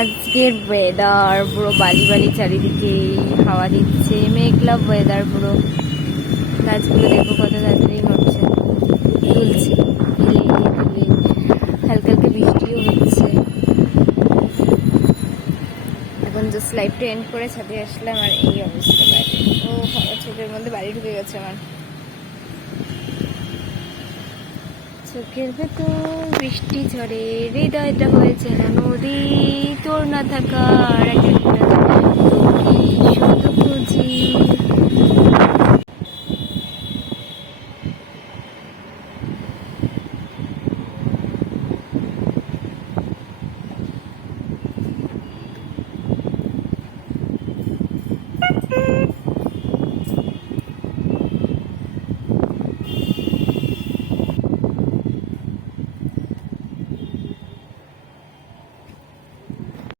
আজকের ওয়েদার পুরো বালি বালি চারিদিকে হাওয়া দিচ্ছে, মেঘলা ওয়েদার পুরো। গাছগুলো দেখো কত তাড়াতাড়ি হিলিয়ে দুলিয়ে হালকা হালকা বৃষ্টিও হচ্ছে। এখন জাস্ট লাইফটা এন্ড করে ছাদে আসলাম আর এই অবস্থা বাইরে ও চোখের মধ্যে বাড়ি ঢুকে গেছে আমার। চোখের ভেতর বৃষ্টি ঝরে হৃদয়টা হয়েছে না নদী। 大哥人家